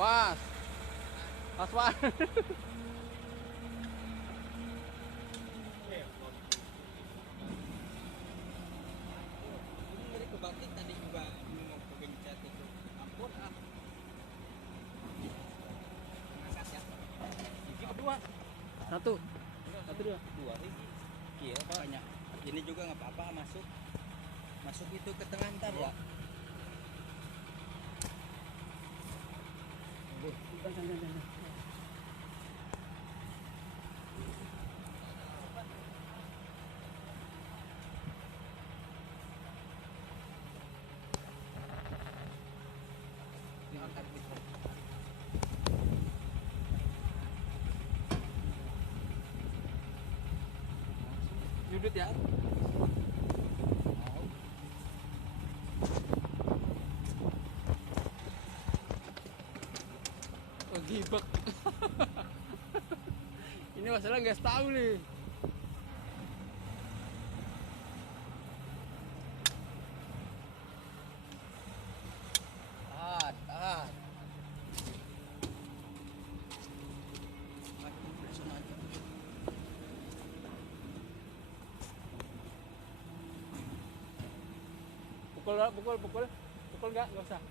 Was. Was, was. Dari kebatik tadi juga mau ke gencet itu. Ampun ah. Ngangkat ya. Gigi berdua. Satu. Satu dua. Dua gigi. Iya banyak. Ini juga nggak apa-apa masuk. Masuk itu ke tengah ntar ya. Diangkat gitu. Yudut ya. Oh, gibek. Ini masalah nggak tahu nih. Tahan. Langsung aja. Pukul nggak nggak usah.